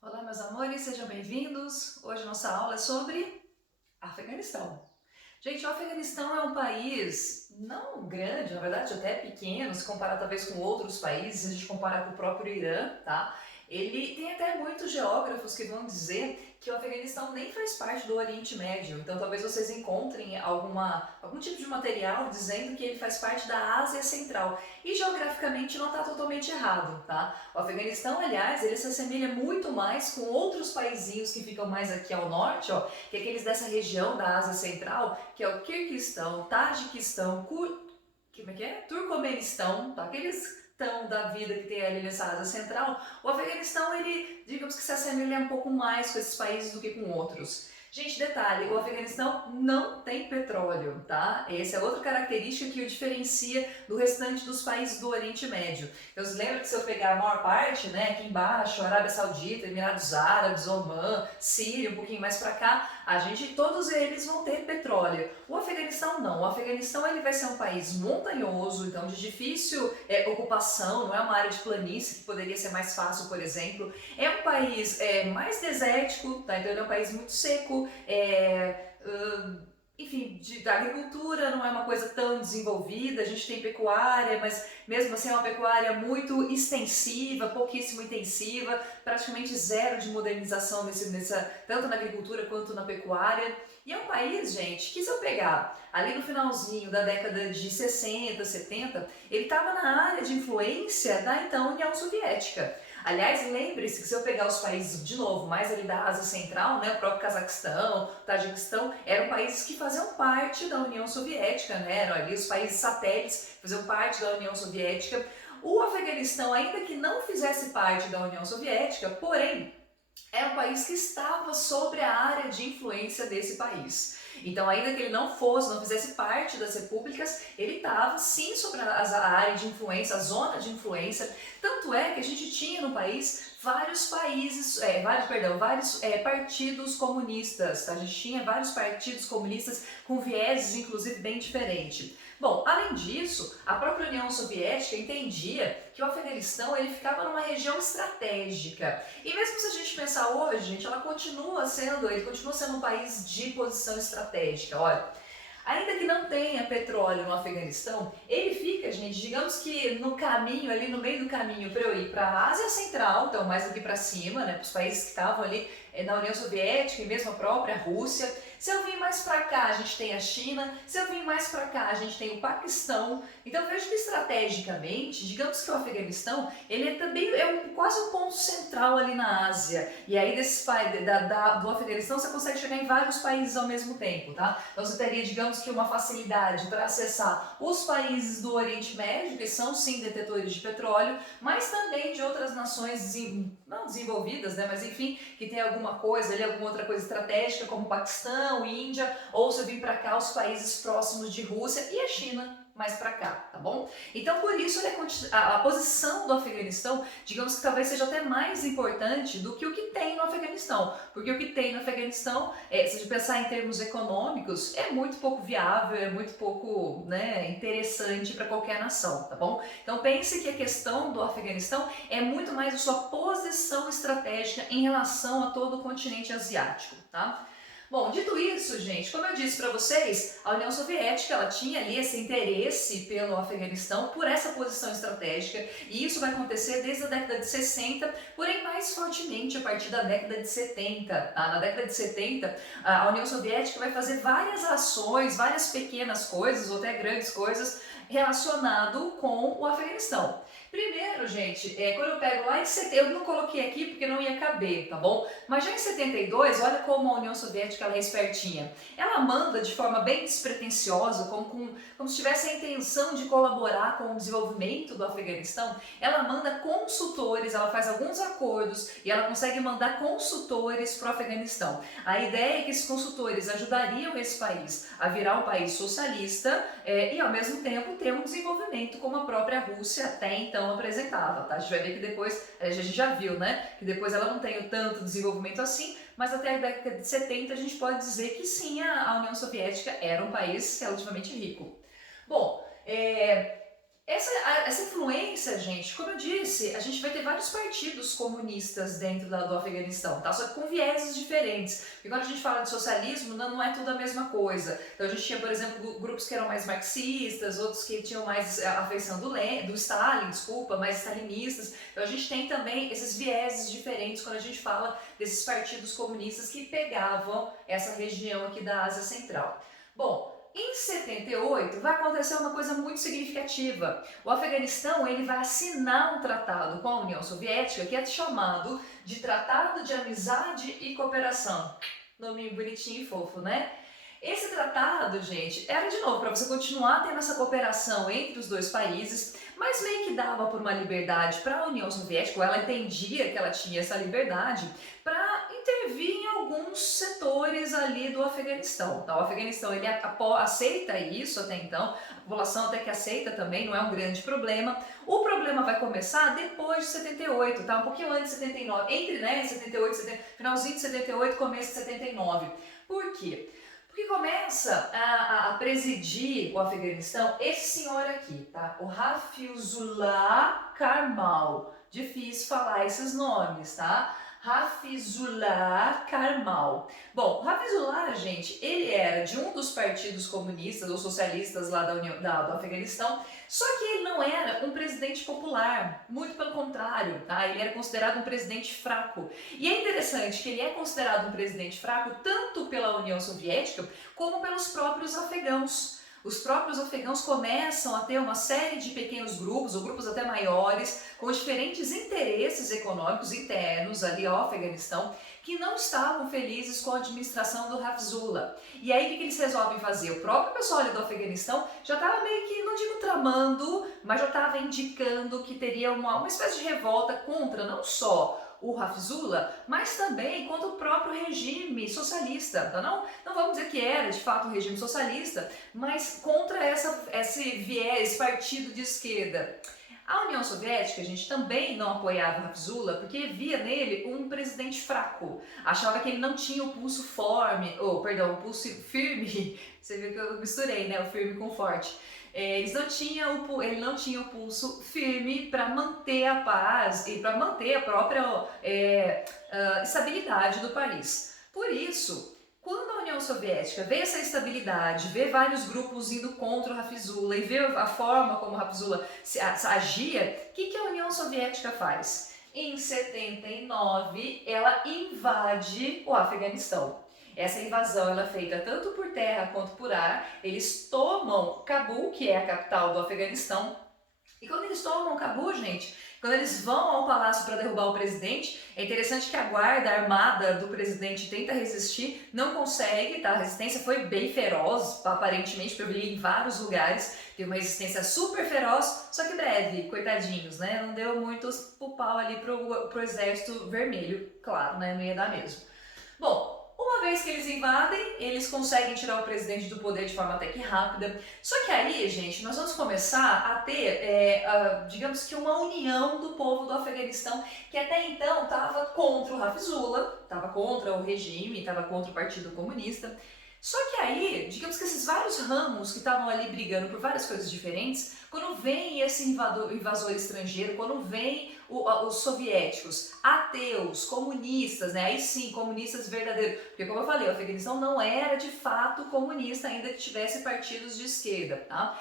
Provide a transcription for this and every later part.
Olá, meus amores, sejam bem-vindos. Hoje nossa aula é sobre Afeganistão. Gente, o Afeganistão é um país não grande, na verdade até pequeno, se comparar talvez com outros países, se a gente comparar com o próprio Irã, tá? Ele tem até muitos geógrafos que vão dizer que o Afeganistão nem faz parte do Oriente Médio, então talvez vocês encontrem algum tipo de material dizendo que ele faz parte da Ásia Central. E geograficamente não está totalmente errado, tá? O Afeganistão, aliás, ele se assemelha muito mais com outros paizinhos que ficam mais aqui ao norte, ó, que é aqueles dessa região da Ásia Central, que é o Quirguistão, Tajiquistão, como é que é? Turcomenistão, tá? Aqueles tão da vida que tem ali nessa Ásia Central. O Afeganistão, ele, digamos que se assemelha um pouco mais com esses países do que com outros. Gente, detalhe, o Afeganistão não tem petróleo, tá? Essa é outra característica que o diferencia do restante dos países do Oriente Médio. Eu lembro que se eu pegar a maior parte, né, aqui embaixo, Arábia Saudita, Emirados Árabes, Omã, Síria, um pouquinho mais para cá, todos eles vão ter petróleo. O Afeganistão não. O Afeganistão ele vai ser um país montanhoso, então de difícil ocupação, não é uma área de planície que poderia ser mais fácil, por exemplo. É um país mais desértico, tá? Então ele é um país muito seco, enfim, da agricultura não é uma coisa tão desenvolvida, a gente tem pecuária, mas mesmo assim é uma pecuária muito extensiva, pouquíssimo intensiva, praticamente zero de modernização tanto na agricultura quanto na pecuária. E é um país, gente, que se eu pegar ali no finalzinho da década de 60, 70, ele estava na área de influência da então União Soviética. Aliás, lembre-se que se eu pegar os países, de novo, mais ali da Ásia Central, né, o próprio Cazaquistão, Tajiquistão, eram países que faziam parte da União Soviética, né, eram ali os países satélites, faziam parte da União Soviética. O Afeganistão, ainda que não fizesse parte da União Soviética, porém, é um país que estava sobre a área de influência desse país. Então, ainda que ele não fizesse parte das repúblicas, ele estava sim sobre a área de influência, a zona de influência. Tanto é que a gente tinha no país vários partidos comunistas. Tá? A gente tinha vários partidos comunistas com vieses, inclusive, bem diferentes. Bom, além disso, a própria União Soviética entendia que o Afeganistão ele ficava numa região estratégica. E mesmo se a gente pensar hoje, gente, ele continua sendo um país de posição estratégica. Olha, ainda que não tenha petróleo no Afeganistão, ele fica, gente, digamos que no caminho, ali no meio do caminho para eu ir para a Ásia Central, então mais aqui para cima, né, para os países que estavam ali na União Soviética e mesmo a própria Rússia. Se eu vim mais para cá, a gente tem a China. Se eu vim mais para cá, a gente tem o Paquistão. Então vejo que estrategicamente, digamos que o Afeganistão, ele também quase um ponto central ali na Ásia. E aí do Afeganistão você consegue chegar em vários países ao mesmo tempo, tá? Então você teria, digamos que uma facilidade para acessar os países do Oriente Médio, que são sim detetores de petróleo, mas também de outras nações não desenvolvidas, né? Mas enfim, que tem alguma coisa ali, alguma outra coisa estratégica, como o Paquistão, Índia, ou se eu vim para cá, os países próximos de Rússia e a China mais para cá, tá bom? Então, por isso, a posição do Afeganistão, digamos que talvez seja até mais importante do que o que tem no Afeganistão, porque o que tem no Afeganistão, se a gente pensar em termos econômicos, é muito pouco viável, é muito pouco, né, interessante para qualquer nação, tá bom? Então, pense que a questão do Afeganistão é muito mais a sua posição estratégica em relação a todo o continente asiático, tá? Bom, dito isso, gente, como eu disse para vocês, a União Soviética ela tinha ali esse interesse pelo Afeganistão por essa posição estratégica e isso vai acontecer desde a década de 60, porém mais fortemente a partir da década de 70. Tá? Na década de 70, a União Soviética vai fazer várias ações, várias pequenas coisas ou até grandes coisas relacionado com o Afeganistão. Primeiro, gente, quando eu pego lá em 70, eu não coloquei aqui porque não ia caber, tá bom? Mas já em 72, olha como a União Soviética ela é espertinha. Ela manda de forma bem despretensiosa, como se tivesse a intenção de colaborar com o desenvolvimento do Afeganistão, ela manda consultores, ela faz alguns acordos e ela consegue mandar consultores para o Afeganistão. A ideia é que esses consultores ajudariam esse país a virar um país socialista e ao mesmo tempo ter um desenvolvimento como a própria Rússia até então apresentava. Tá? A gente vai ver que depois, a gente já viu, né, que depois ela não tem tanto desenvolvimento assim, mas até a década de 70 a gente pode dizer que sim, a União Soviética era um país relativamente rico. Bom, Essa influência, gente, como eu disse, a gente vai ter vários partidos comunistas dentro do Afeganistão, tá? Só que com vieses diferentes. E quando a gente fala de socialismo, não é tudo a mesma coisa. Então a gente tinha, por exemplo, grupos que eram mais marxistas, outros que tinham mais afeição do Stalin, desculpa, mais stalinistas. Então a gente tem também esses vieses diferentes quando a gente fala desses partidos comunistas que pegavam essa região aqui da Ásia Central. Bom, em 78 vai acontecer uma coisa muito significativa. O Afeganistão ele vai assinar um tratado com a União Soviética que é chamado de Tratado de Amizade e Cooperação. Nome bonitinho e fofo, né? Esse tratado, gente, era de novo para você continuar tendo essa cooperação entre os dois países, mas meio que dava por uma liberdade para a União Soviética, ou ela entendia que ela tinha essa liberdade para intervir em alguns setores ali do Afeganistão. Então, o Afeganistão ele aceita isso até então, a população até que aceita também, não é um grande problema. O problema vai começar depois de 78, tá? Um pouquinho antes de 79, entre 78 e 70, finalzinho de 78, começo de 79. Por quê? Porque começa a presidir o Afeganistão esse senhor aqui, tá? O Hafizullah Karmal. Difícil falar esses nomes, tá? Hafizullah Karmal. Bom, o Hafizullah, gente, ele era de um dos partidos comunistas ou socialistas lá do Afeganistão, só que ele não era um presidente popular, muito pelo contrário, tá? Ele era considerado um presidente fraco. E é interessante que ele é considerado um presidente fraco tanto pela União Soviética como pelos próprios afegãos. Os próprios afegãos começam a ter uma série de pequenos grupos, ou grupos até maiores, com diferentes interesses econômicos internos ali ao Afeganistão, que não estavam felizes com a administração do Hafizullah. E aí o que eles resolvem fazer? O próprio pessoal ali do Afeganistão já estava meio que, não digo tramando, mas já estava indicando que teria uma espécie de revolta contra não só o Hafizullah, mas também contra o próprio regime socialista. Então não vamos dizer que era de fato um regime socialista, mas contra esse partido de esquerda. A União Soviética, a gente também não apoiava o Hafizullah porque via nele um presidente fraco. Achava que ele não tinha o pulso o pulso firme. Você viu que eu misturei, né? O firme com o forte. Ele não tinha o pulso firme para manter a paz e para manter a própria estabilidade do país. Por isso, quando a União Soviética vê essa instabilidade, vê vários grupos indo contra o Hafizullah e vê a forma como o Hafizullah agia, o que a União Soviética faz? Em 79, ela invade o Afeganistão. Essa invasão ela é feita tanto por terra quanto por ar. Eles tomam Cabul, que é a capital do Afeganistão. E quando eles tomam Cabul, gente, quando eles vão ao palácio para derrubar o presidente, é interessante que a guarda armada do presidente tenta resistir, não consegue, tá? A resistência foi bem feroz, aparentemente, porque eu vi em vários lugares, teve uma resistência super feroz, só que breve, coitadinhos, né? Não deu muito o pau ali pro exército vermelho, claro, né? Não ia dar mesmo. Bom, uma vez que eles invadem, eles conseguem tirar o presidente do poder de forma até que rápida. Só que aí, gente, nós vamos começar a ter, digamos que uma união do povo do Afeganistão, que até então estava contra o Hafizullah, estava contra o regime, estava contra o Partido Comunista. Só que aí, digamos que esses vários ramos que estavam ali brigando por várias coisas diferentes, quando vem esse invasor estrangeiro, quando vem os soviéticos, ateus, comunistas, né? Aí sim, comunistas verdadeiros. Porque como eu falei, o Afeganistão não era de fato comunista, ainda que tivesse partidos de esquerda, tá?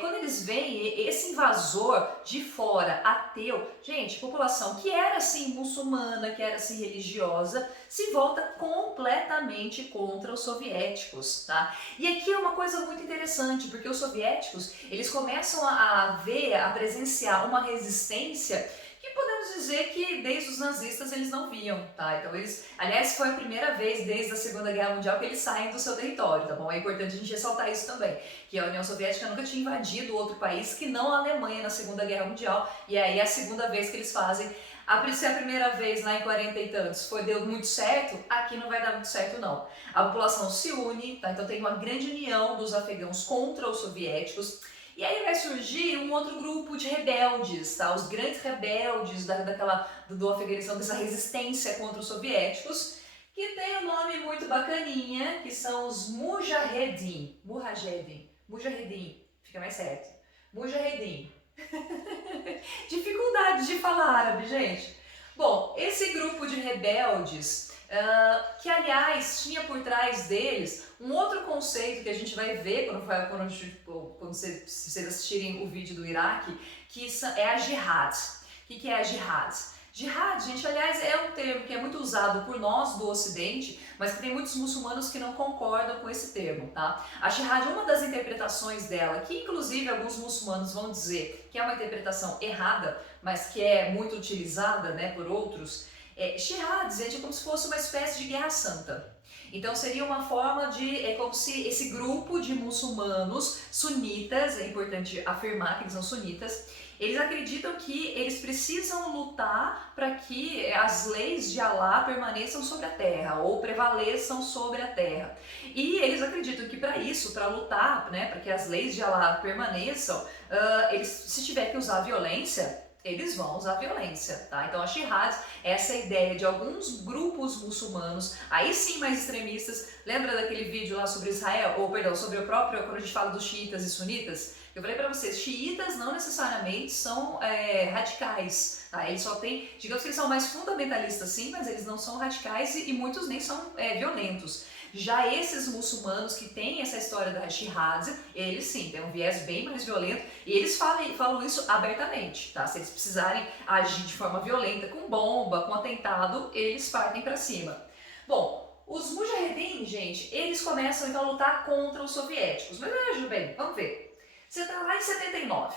Quando eles veem esse invasor de fora, ateu, gente, população que era assim muçulmana, que era assim religiosa, se volta completamente contra os soviéticos, tá? E aqui é uma coisa muito interessante, porque os soviéticos, eles começam a presenciar uma resistência que podemos dizer que desde os nazistas eles não viam, tá? Então aliás, foi a primeira vez desde a Segunda Guerra Mundial que eles saem do seu território, tá bom? É importante a gente ressaltar isso também, que a União Soviética nunca tinha invadido outro país que não a Alemanha na Segunda Guerra Mundial, e aí é a segunda vez que eles fazem. Se a primeira vez lá em 40 e tantos deu muito certo, aqui não vai dar muito certo não. A população se une, tá? Então tem uma grande união dos afegãos contra os soviéticos. E aí vai surgir um outro grupo de rebeldes, tá? Os grandes rebeldes do Afeganistão, dessa resistência contra os soviéticos, que tem um nome muito bacaninha, que são os Mujahedin, fica mais certo. Mujahedin. Dificuldade de falar árabe, gente. Bom, esse grupo de rebeldes, que aliás tinha por trás deles um outro conceito que a gente vai ver quando vocês assistirem o vídeo do Iraque, que é a jihad. O que é a jihad? Jihad, gente, aliás, é um termo que é muito usado por nós do Ocidente, mas que tem muitos muçulmanos que não concordam com esse termo, tá? A jihad, uma das interpretações dela, que inclusive alguns muçulmanos vão dizer que é uma interpretação errada, mas que é muito utilizada, né, por outros, jihad, gente, é como se fosse uma espécie de guerra santa. Então seria uma forma é como se esse grupo de muçulmanos sunitas, é importante afirmar que eles são sunitas, eles acreditam que eles precisam lutar para que as leis de Alá permaneçam sobre a terra ou prevaleçam sobre a terra. E eles acreditam que para isso, para lutar, né, para que as leis de Alá permaneçam, eles, se tiver que usar violência, eles vão usar violência, tá? Então a jihad é essa ideia de alguns grupos muçulmanos, aí sim mais extremistas. Lembra daquele vídeo lá sobre Israel, ou perdão, sobre o próprio, quando a gente fala dos xiitas e sunitas? Eu falei pra vocês, xiitas não necessariamente são radicais, tá? Eles só têm, digamos que eles são mais fundamentalistas sim, mas eles não são radicais e muitos nem são violentos. Já esses muçulmanos que têm essa história da jihad, eles sim, têm um viés bem mais violento e eles falam isso abertamente, tá? Se eles precisarem agir de forma violenta, com bomba, com atentado, eles partem para cima. Bom, os mujahedin, gente, eles começam então a lutar contra os soviéticos. Mas veja bem, vamos ver. Você está lá em 79.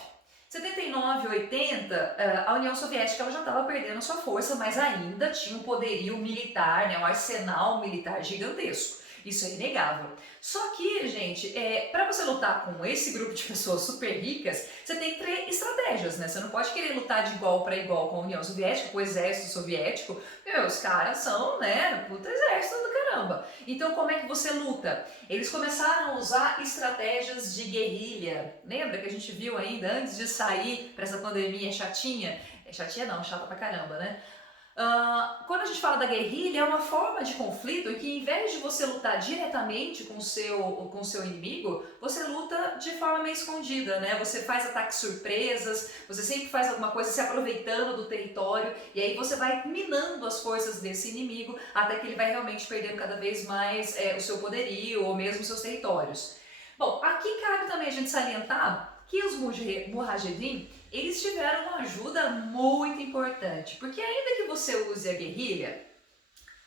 79, 80, a União Soviética ela já estava perdendo a sua força, mas ainda tinha um poderio militar, né, um arsenal militar gigantesco. Isso é inegável. Só que, gente, para você lutar com esse grupo de pessoas super ricas, você tem que ter estratégias, né? Você não pode querer lutar de igual para igual com a União Soviética, com o exército soviético. Meu, os caras são, né, puta exército do caramba. Então, como é que você luta? Eles começaram a usar estratégias de guerrilha. Lembra que a gente viu ainda antes de sair para essa pandemia chatinha? Chatinha não, chata pra caramba, né? Quando a gente fala da guerrilha, é uma forma de conflito em que, em vez de você lutar diretamente com o seu inimigo, você luta de forma meio escondida, né? Você faz ataques surpresas, você sempre faz alguma coisa se aproveitando do território, e aí você vai minando as forças desse inimigo até que ele vai realmente perdendo cada vez mais o seu poderio ou mesmo os seus territórios. Bom, aqui cabe também a gente salientar que os mujahedin eles tiveram uma ajuda muito importante, porque ainda que você use a guerrilha,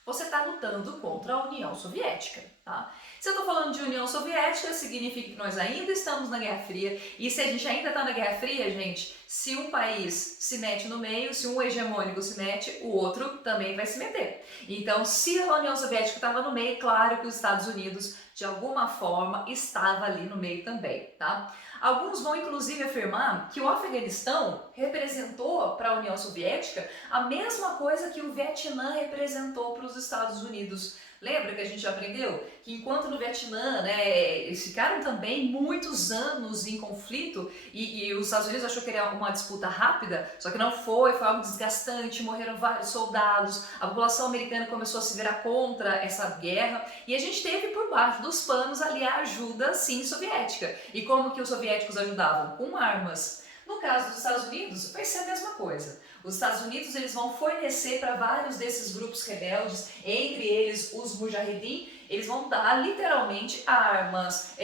você está lutando contra a União Soviética, tá? Se eu estou falando de União Soviética, significa que nós ainda estamos na Guerra Fria, e se a gente ainda está na Guerra Fria, gente, se um país se mete no meio, se um hegemônico se mete, o outro também vai se meter. Então, se a União Soviética estava no meio, claro que os Estados Unidos, de alguma forma, estava ali no meio também, tá? Alguns vão inclusive afirmar que o Afeganistão representou para a União Soviética a mesma coisa que o Vietnã representou para os Estados Unidos. Lembra que a gente já aprendeu que enquanto no Vietnã, né, eles ficaram também muitos anos em conflito e os Estados Unidos achou que era uma disputa rápida, só que não foi algo desgastante, morreram vários soldados, a população americana começou a se virar contra essa guerra e a gente teve por baixo dos panos ali a ajuda, sim, soviética. E como que os soviéticos ajudavam? Com armas. No caso dos Estados Unidos, vai ser a mesma coisa. Os Estados Unidos eles vão fornecer para vários desses grupos rebeldes, entre eles os mujahedin, eles vão dar literalmente armas,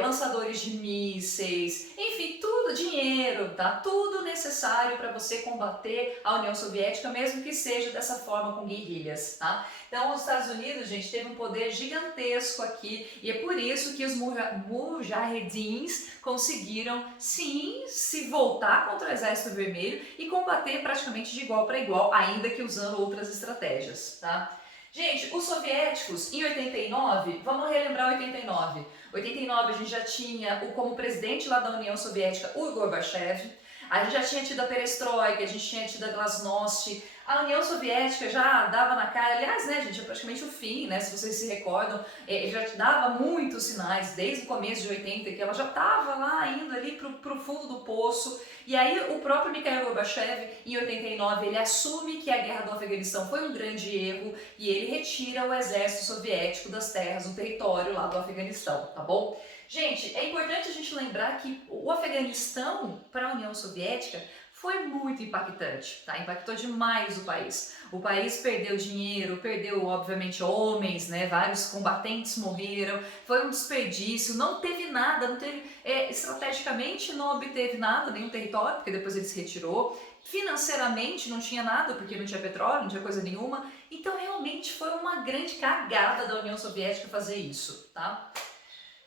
lançadores de mísseis, enfim, tudo, dinheiro, tá? Tudo necessário para você combater a União Soviética, mesmo que seja dessa forma com guerrilhas, tá? Então os Estados Unidos, gente, teve um poder gigantesco aqui e é por isso que os mujahedins conseguiram, sim, se voltar contra o Exército Vermelho e combater praticamente de igual para igual, ainda que usando outras estratégias, tá? Gente, os soviéticos, em 89, vamos relembrar 89. 89 a gente já tinha como presidente lá da União Soviética o Gorbachev, a gente já tinha tido a perestroika, a gente tinha tido a glasnost, a União Soviética já dava na cara, aliás, né, gente, é praticamente o fim, né, se vocês se recordam, já dava muitos sinais, desde o começo de 80, que ela já estava lá, indo ali pro fundo do poço, e aí o próprio Mikhail Gorbachev, em 89, ele assume que a guerra do Afeganistão foi um grande erro, e ele retira o exército soviético das terras, do território lá do Afeganistão, tá bom? Gente, é importante a gente lembrar que o Afeganistão para a União Soviética foi muito impactante, tá? Impactou demais o país. O país perdeu dinheiro, perdeu, obviamente, homens, né? Vários combatentes morreram, foi um desperdício, não teve nada, não teve, estrategicamente não obteve nada, nenhum território, porque depois ele se retirou. Financeiramente não tinha nada, porque não tinha petróleo, não tinha coisa nenhuma. Então realmente foi uma grande cagada da União Soviética fazer isso, tá?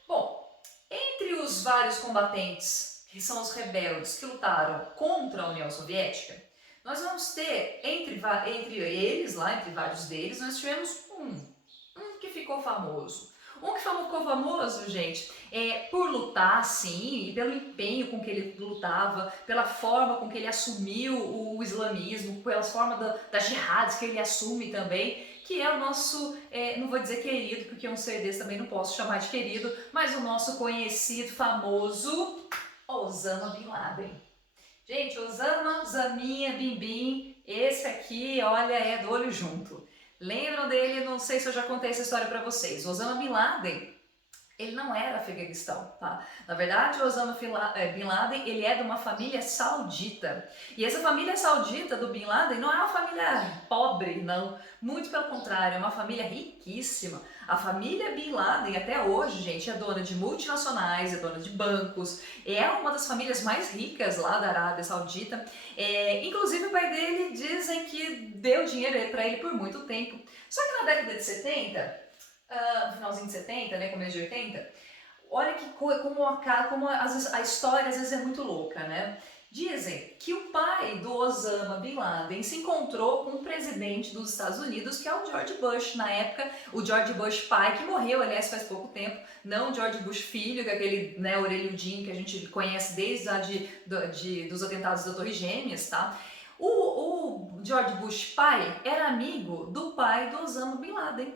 Bom, entre os vários combatentes, que são os rebeldes que lutaram contra a União Soviética, nós vamos ter, entre eles, lá entre vários deles, nós tivemos um que ficou famoso. Um que ficou famoso, gente, por lutar, sim, e pelo empenho com que ele lutava, pela forma com que ele assumiu o islamismo, pela forma das jihadis que ele assume também, que é o nosso, não vou dizer querido, porque um ser desse também não posso chamar de querido, mas o nosso conhecido, famoso Osama Bin Laden. Gente, Osama, Zaminha, Bimbim, esse aqui, olha, é do olho junto. Lembram dele? Não sei se eu já contei essa história para vocês. Osama Bin Laden, ele não era Afeganistão, tá? Na verdade, o Osama Bin Laden, ele é de uma família saudita. E essa família saudita do Bin Laden não é uma família pobre, não. Muito pelo contrário, é uma família riquíssima. A família Bin Laden, até hoje, gente, é dona de multinacionais, é dona de bancos, é uma das famílias mais ricas lá da Arábia Saudita. Inclusive, o pai dele dizem que deu dinheiro para ele por muito tempo. Só que na década de 70, no finalzinho de 70, né, começo de 80, olha que como a história às vezes é muito louca, né? Dizem que o pai do Osama Bin Laden se encontrou com o presidente dos Estados Unidos, que é o George Bush, na época, o George Bush pai, que morreu, aliás, faz pouco tempo, não o George Bush filho, que é aquele, né, orelhudinho que a gente conhece desde dos atentados da Torre Gêmeas, tá? O George Bush pai era amigo do pai do Osama Bin Laden.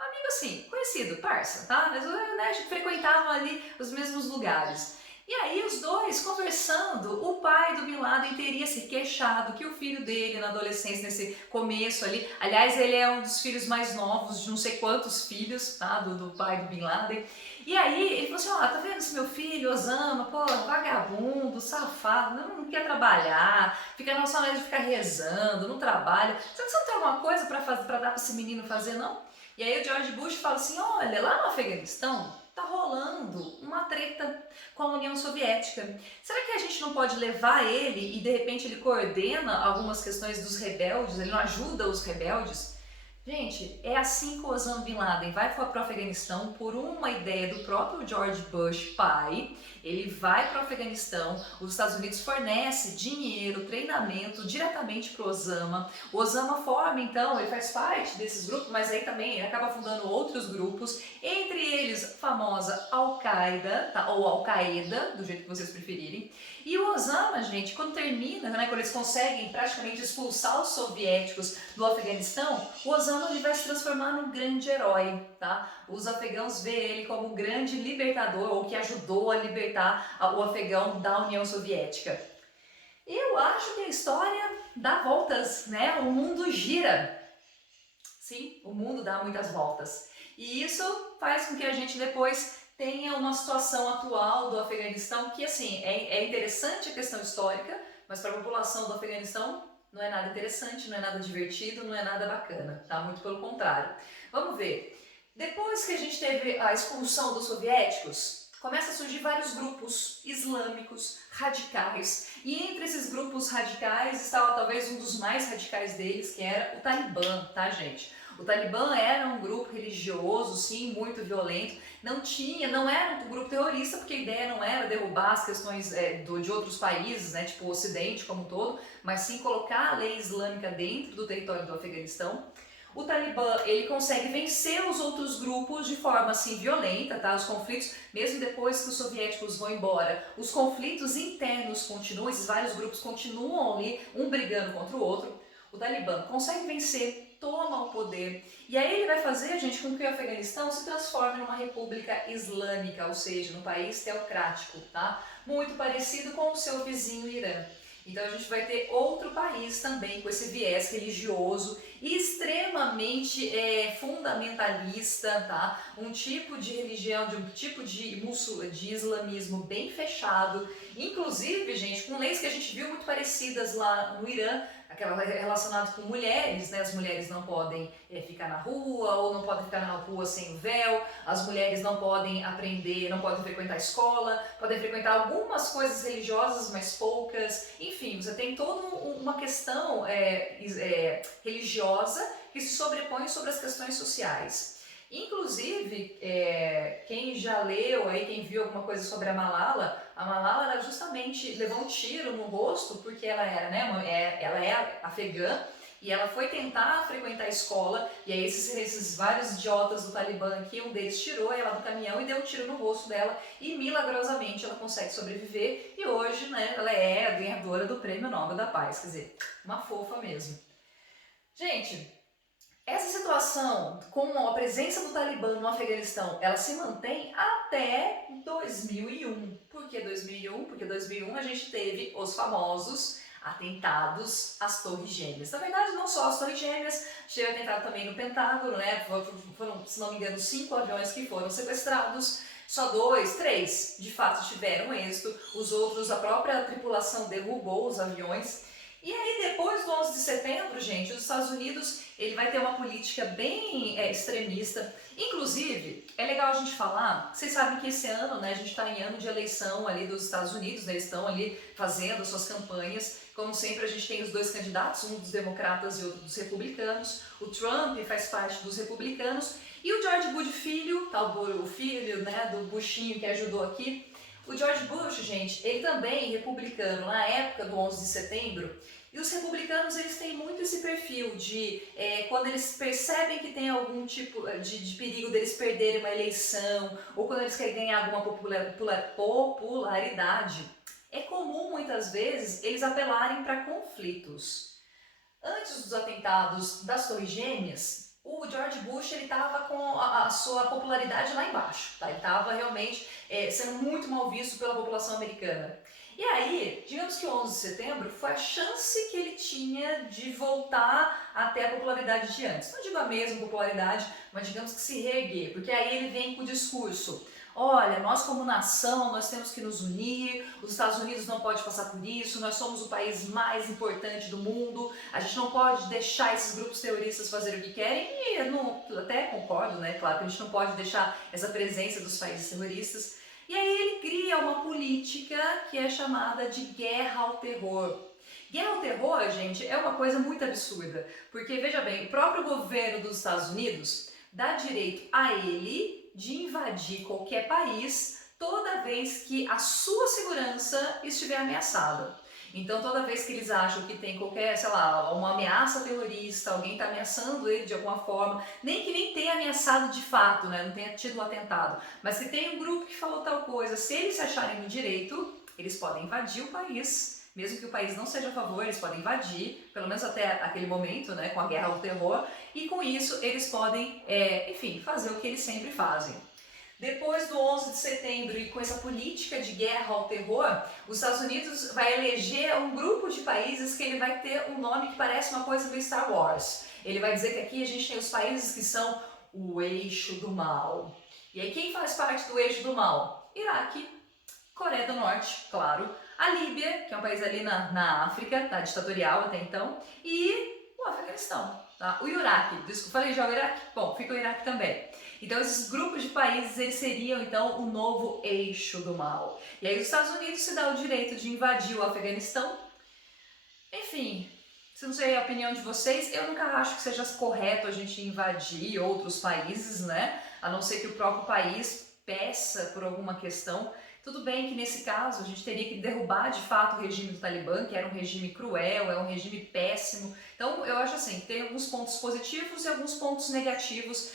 Amigo assim, conhecido, parça, tá? Mas né, frequentavam ali os mesmos lugares. E aí os dois conversando, o pai do Bin Laden teria se queixado que o filho dele na adolescência, nesse começo ali, aliás ele é um dos filhos mais novos de não sei quantos filhos, tá? Do pai do Bin Laden. E aí ele falou assim, ó, tá vendo esse meu filho, Osama, pô, vagabundo, safado, não quer trabalhar, fica na sua de ficar rezando, não trabalha. Você não tem alguma coisa pra dar pra esse menino fazer, não? E aí o George Bush fala assim, olha, lá no Afeganistão tá rolando uma treta com a União Soviética. Será que a gente não pode levar ele e de repente ele coordena algumas questões dos rebeldes, ele não ajuda os rebeldes? Gente, é assim que o Osama Bin Laden vai para o Afeganistão por uma ideia do próprio George Bush pai. Ele vai para o Afeganistão, os Estados Unidos fornece dinheiro, treinamento diretamente para o Osama. O Osama forma então, ele faz parte desses grupos, mas aí também ele acaba fundando outros grupos, entre eles a famosa Al-Qaeda, tá? Ou Al-Qaeda, do jeito que vocês preferirem. E o Osama, gente, quando termina, né, quando eles conseguem praticamente expulsar os soviéticos do Afeganistão, o Osama ele vai se transformar num grande herói, tá? Os afegãos veem ele como um grande libertador, ou que ajudou a libertar o afegão da União Soviética. Eu acho que a história dá voltas, né? O mundo gira. Sim, o mundo dá muitas voltas. E isso faz com que a gente depois tenha uma situação atual do Afeganistão que, assim, é interessante a questão histórica, mas para a população do Afeganistão não é nada interessante, não é nada divertido, não é nada bacana, tá? Muito pelo contrário. Vamos ver. Depois que a gente teve a expulsão dos soviéticos, começa a surgir vários grupos islâmicos radicais. E entre esses grupos radicais estava talvez um dos mais radicais deles, que era o Talibã, tá, gente? O Talibã era um grupo religioso, sim, muito violento. Não era um grupo terrorista, porque a ideia não era derrubar as questões de outros países, né, tipo o Ocidente como um todo, mas sim colocar a lei islâmica dentro do território do Afeganistão. O Talibã, ele consegue vencer os outros grupos de forma assim violenta, tá? Os conflitos, mesmo depois que os soviéticos vão embora, os conflitos internos continuam, esses vários grupos continuam ali, um brigando contra o outro. O Talibã consegue vencer, toma o poder, e aí ele vai fazer, gente, com que o Afeganistão se transforme numa república islâmica, ou seja, num país teocrático, tá? Muito parecido com o seu vizinho Irã. Então a gente vai ter outro país também com esse viés religioso extremamente fundamentalista, tá? Um tipo de religião, de um tipo de islamismo bem fechado, inclusive, gente, com leis que a gente viu muito parecidas lá no Irã, aquela relacionada com mulheres, né? As mulheres não podem ficar na rua ou não podem ficar na rua sem o véu, as mulheres não podem aprender, não podem frequentar a escola, podem frequentar algumas coisas religiosas, mas poucas. Enfim, você tem toda uma questão religiosa que se sobrepõe sobre as questões sociais. Inclusive, quem já leu aí, quem viu alguma coisa sobre a Malala era justamente, levou um tiro no rosto porque ela era, né, ela é afegã, e ela foi tentar frequentar a escola, e aí esses vários idiotas do Talibã aqui, um deles tirou ela do caminhão e deu um tiro no rosto dela, e milagrosamente ela consegue sobreviver, e hoje, né, ela é a ganhadora do Prêmio Nobel da Paz, quer dizer, uma fofa mesmo. Gente, essa situação com a presença do Talibã no Afeganistão, ela se mantém até 2001. Por que 2001? Porque 2001 a gente teve os famosos atentados às Torres Gêmeas. Na verdade, não só às Torres Gêmeas, teve atentado também no Pentágono, né? Foram, se não me engano, 5 aviões que foram sequestrados. Só 2, 3 de fato tiveram êxito, os outros, a própria tripulação derrubou os aviões. E aí, depois do 11 de setembro, gente, os Estados Unidos ele vai ter uma política bem extremista. Inclusive, é legal a gente falar, vocês sabem que esse ano, né, a gente está em ano de eleição ali dos Estados Unidos, né, eles estão ali fazendo as suas campanhas. Como sempre, a gente tem os dois candidatos, um dos democratas e outro dos republicanos. O Trump faz parte dos republicanos. E o George Bush filho, o filho, né, do Bushinho que ajudou aqui, o George Bush, gente, ele também republicano na época do 11 de setembro, e os republicanos eles têm muito esse perfil de quando eles percebem que tem algum tipo de perigo deles perderem uma eleição, ou quando eles querem ganhar alguma popularidade, é comum muitas vezes eles apelarem para conflitos. Antes dos atentados das Torres Gêmeas, o George Bush ele estava com a sua popularidade lá embaixo, tá? Ele estava realmente sendo muito mal visto pela população americana. E aí, digamos que o 11 de setembro foi a chance que ele tinha de voltar até a popularidade de antes. Não digo a mesma popularidade, mas digamos que se reerguer, porque aí ele vem com o discurso: olha, nós como nação, nós temos que nos unir, os Estados Unidos não pode passar por isso, nós somos o país mais importante do mundo, a gente não pode deixar esses grupos terroristas fazerem o que querem, e eu até concordo, né, claro que a gente não pode deixar essa presença dos países terroristas. E aí ele cria uma política que é chamada de guerra ao terror. Guerra ao terror, gente, é uma coisa muito absurda, porque veja bem, o próprio governo dos Estados Unidos dá direito a ele de invadir qualquer país toda vez que a sua segurança estiver ameaçada. Então, toda vez que eles acham que tem qualquer, sei lá, uma ameaça terrorista, alguém está ameaçando ele de alguma forma, nem que nem tenha ameaçado de fato, né, não tenha tido um atentado, mas se tem um grupo que falou tal coisa, se eles se acharem no direito, eles podem invadir o país. Mesmo que o país não seja a favor, eles podem invadir, pelo menos até aquele momento, né, com a guerra ao terror, e com isso eles podem, enfim, fazer o que eles sempre fazem. Depois do 11 de setembro e com essa política de guerra ao terror, os Estados Unidos vai eleger um grupo de países que ele vai ter um nome que parece uma coisa do Star Wars. Ele vai dizer que aqui a gente tem os países que são o eixo do mal. E aí quem faz parte do eixo do mal? Iraque, Coreia do Norte, claro, a Líbia, que é um país ali na África, tá, ditatorial até então, e o Afeganistão. Tá? O Iraque, desculpa, falei já o Iraque? Bom, fica o Iraque também. Então esses grupos de países eles seriam então o novo eixo do mal. E aí os Estados Unidos se dá o direito de invadir o Afeganistão. Enfim, se não sei a opinião de vocês, eu nunca acho que seja correto a gente invadir outros países, né? A não ser que o próprio país peça por alguma questão. Tudo bem que nesse caso a gente teria que derrubar de fato o regime do Talibã, que era um regime cruel, é um regime péssimo. Então eu acho assim, tem alguns pontos positivos e alguns pontos negativos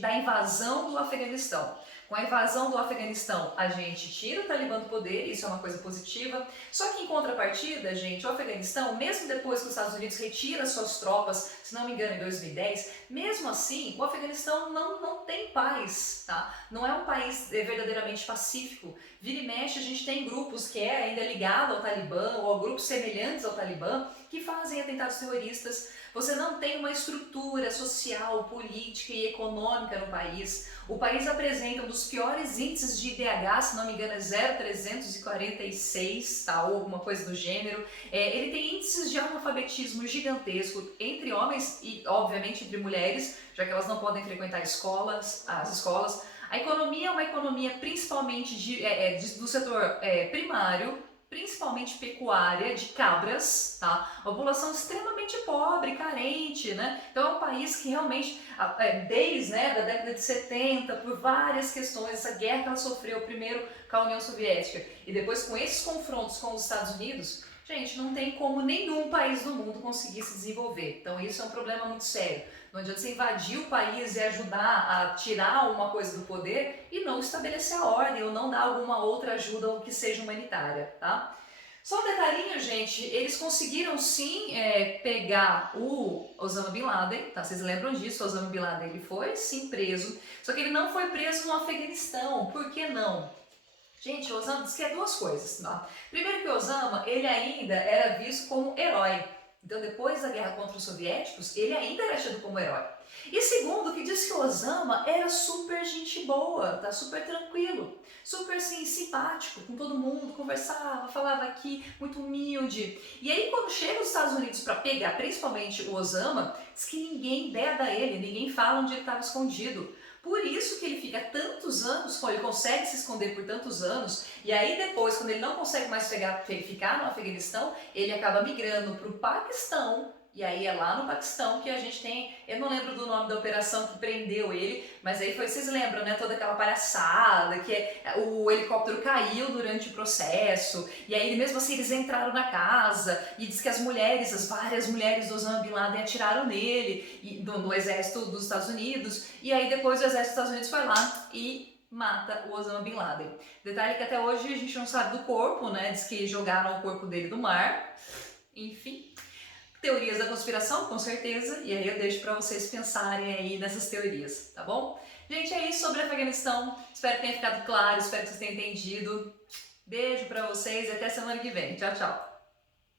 da invasão do Afeganistão. Com a invasão do Afeganistão, a gente tira o Talibã do poder, isso é uma coisa positiva. Só que em contrapartida, gente, o Afeganistão, mesmo depois que os Estados Unidos retira suas tropas, se não me engano em 2010, mesmo assim, o Afeganistão não tem paz, tá? Não é um país verdadeiramente pacífico. Vira e mexe, a gente tem grupos que é ainda ligado ao Talibã ou a grupos semelhantes ao Talibã que fazem atentados terroristas. Você não tem uma estrutura social, política e econômica no país. O país apresenta um dos piores índices de IDH, se não me engano é 0,346, tá? Ou alguma coisa do gênero. Ele tem índices de analfabetismo gigantesco entre homens e, obviamente, entre mulheres, já que elas não podem frequentar as escolas. A economia é uma economia principalmente do setor primário, principalmente pecuária, de cabras, tá? Uma população extremamente pobre, carente, né? Então é um país que realmente, desde da década de 70, por várias questões, essa guerra que ela sofreu primeiro com a União Soviética e depois com esses confrontos com os Estados Unidos, gente, não tem como nenhum país do mundo conseguir se desenvolver. Então isso é um problema muito sério. Não adianta você invadir o país e ajudar a tirar uma coisa do poder e não estabelecer a ordem ou não dar alguma outra ajuda ou que seja humanitária, tá? Só um detalhinho, gente, eles conseguiram sim pegar o Osama Bin Laden, tá? Vocês lembram disso? O Osama Bin Laden ele foi sim preso, só que ele não foi preso no Afeganistão. Por que não? Gente, o Osama diz que é duas coisas, tá? Primeiro que o Osama, ele ainda era visto como herói. Então, depois da guerra contra os soviéticos, ele ainda era tido como herói. E segundo, que diz que o Osama era super gente boa, tá? Super tranquilo, super assim, simpático com todo mundo, conversava, falava aqui, muito humilde. E aí, quando chega os Estados Unidos para pegar, principalmente o Osama, diz que ninguém deda ele, ninguém fala onde ele estava escondido. Por isso que ele fica tantos anos, ele consegue se esconder por tantos anos, e aí depois, quando ele não consegue mais ficar no Afeganistão, ele acaba migrando para o Paquistão, e aí é lá no Paquistão que a gente tem, eu não lembro do nome da operação que prendeu ele, mas aí foi, vocês lembram, né, toda aquela palhaçada, que o helicóptero caiu durante o processo, e aí mesmo assim eles entraram na casa, e diz que várias mulheres do Osama Bin Laden atiraram nele, no exército dos Estados Unidos, e aí depois o exército dos Estados Unidos foi lá e mata o Osama Bin Laden. Detalhe que até hoje a gente não sabe do corpo, né, diz que jogaram o corpo dele no mar, enfim. Teorias da conspiração, com certeza, e aí eu deixo para vocês pensarem aí nessas teorias, tá bom? Gente, é isso sobre Afeganistão, espero que tenha ficado claro, espero que vocês tenham entendido. Beijo para vocês e até semana que vem. Tchau, tchau!